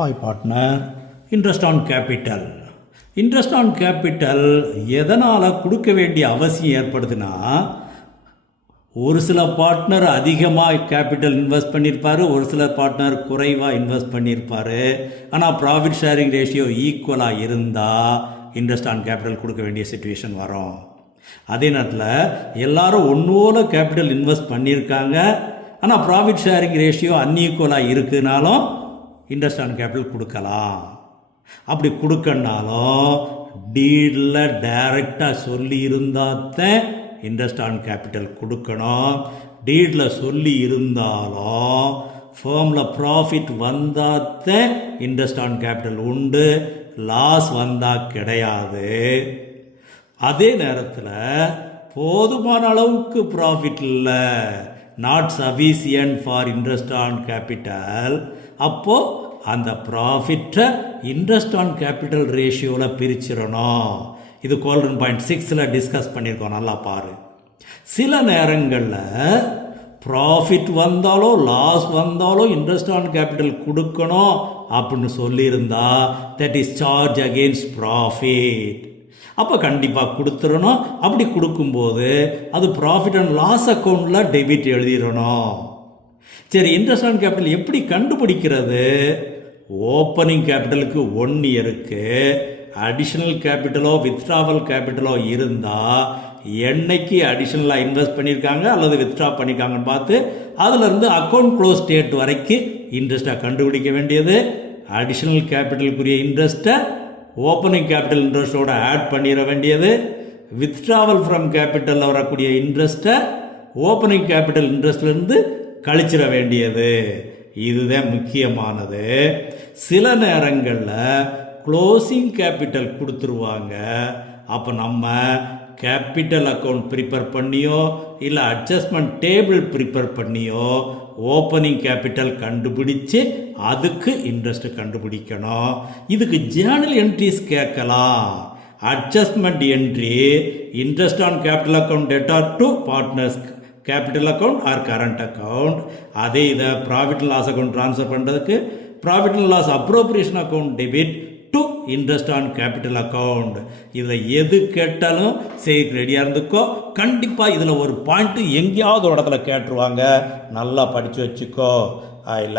Hi partner. Interest on capital. Interest on capital எதனால் கொடுக்க வேண்டிய அவசியம் ஏற்படுதுன்னா, ஒரு சில பார்ட்னர் அதிகமாக கேபிட்டல் இன்வெஸ்ட் பண்ணியிருப்பார், ஒரு சில பார்ட்னர் குறைவாக இன்வெஸ்ட் பண்ணியிருப்பார். ஆனால் ப்ராஃபிட் ஷேரிங் ரேஷியோ ஈக்குவலாக இருந்தால் இன்ட்ரெஸ்ட் ஆன் கேபிட்டல் கொடுக்க வேண்டிய சுச்சுவேஷன் வரும். அதே நேரத்தில் எல்லாரும் ஒன்றோட கேபிட்டல் இன்வெஸ்ட் பண்ணியிருக்காங்க, ஆனால் ப்ராஃபிட் ஷேரிங் ரேஷியோ அன்ஈக்குவலாக இருக்குனாலும் இன்ட்ரெஸ்ட் ஆன் கேபிட்டல் கொடுக்கலாம். அப்படி கொடுக்கனாலும் டீடில் டைரெக்டாக சொல்லி இருந்தால்தான் இன்ட்ரெஸ்ட் ஆன் கேபிட்டல் கொடுக்கணும். டீடில் சொல்லி இருந்தாலும் ஃபேமில் ப்ராஃபிட் வந்தால்தான் இன்ட்ரெஸ்ட் ஆன் கேபிட்டல் உண்டு, லாஸ் வந்தால் கிடையாது. அதே நேரத்தில் போதுமான அளவுக்கு ப்ராஃபிட் இல்லை, not sufficient for interest on capital, அப்போது அந்த ப்ராஃபிட்டை இன்ட்ரெஸ்ட் ஆன் கேபிட்டல் ரேஷியோவில் பிரிச்சிடணும். இது கோல்டன் பாயிண்ட் 6ல் டிஸ்கஸ் பண்ணியிருக்கோம், நல்லா பாரு. சில நேரங்களில் ப்ராஃபிட் வந்தாலோ லாஸ் வந்தாலோ இன்ட்ரெஸ்ட் ஆன் கேபிட்டல் கொடுக்கணும் அப்படின்னு சொல்லியிருந்தா that is charge against profit. அப்போ கண்டிப்பாக கொடுத்துடணும். அப்படி கொடுக்கும்போது அது ப்ராஃபிட் அண்ட் லாஸ் அக்கௌண்ட்டில் டெபிட் எழுதிடணும். சரி, இன்ட்ரெஸ்ட் ஆன் கேபிட்டல் எப்படி கண்டுபிடிக்கிறது? ஓப்பனிங் கேபிட்டலுக்கு 1 இயருக்கு அடிஷ்னல் கேபிட்டலோ வித்ட்ராவல் கேபிட்டலோ இருந்தால் என்னைக்கு அடிஷ்னலாக இன்வெஸ்ட் பண்ணியிருக்காங்க அல்லது வித்ட்ரா பண்ணியிருக்காங்கன்னு பார்த்து அதிலிருந்து அக்கௌண்ட் க்ளோஸ் டேட் வரைக்கும் இன்ட்ரெஸ்ட்டாக கண்டுபிடிக்க வேண்டியது. அடிஷ்னல் கேபிட்டலுக்குரிய இன்ட்ரெஸ்ட்டை ஓப்பனிங் கேபிட்டல் இன்ட்ரெஸ்ட்டோட ஆட் பண்ணிட வேண்டியது. வித்ட்ராவல் ஃப்ரம் கேபிட்டலில் வரக்கூடிய இன்ட்ரெஸ்ட்டை ஓப்பனிங் கேபிட்டல் இன்ட்ரெஸ்ட்லேருந்து கழிச்சிட வேண்டியது. இதுதான் முக்கியமானது. சில நேரங்களில் க்ளோசிங் கேபிட்டல் கொடுத்துருவாங்க. அப்போ நம்ம கேபிட்டல் அக்கௌண்ட் ப்ரிப்பேர் பண்ணியோ இல்லை அட்ஜஸ்ட்மெண்ட் டேபிள் ப்ரிப்பேர் பண்ணியோ ஓப்பனிங் கேபிட்டல் கண்டுபிடிச்சு அதுக்கு இன்ட்ரெஸ்ட் கண்டுபிடிக்கணும். இதுக்கு ஜேர்னல் என்ட்ரிஸ் கேட்கலாம். Adjustment entry interest on capital account debtor to partners capital account or current account. அதே இதை profit and loss account transfer பண்ணுறதுக்கு profit and loss appropriation account debit to interest on capital account. இதில் எது கேட்டாலும் சரி ரெடியாக இருந்துக்கோ. கண்டிப்பாக இதில் ஒரு பாயிண்ட்டு எங்கேயாவது ஒரு இடத்துல கேட்டுருவாங்க, நல்லா படித்து வச்சுக்கோ. I like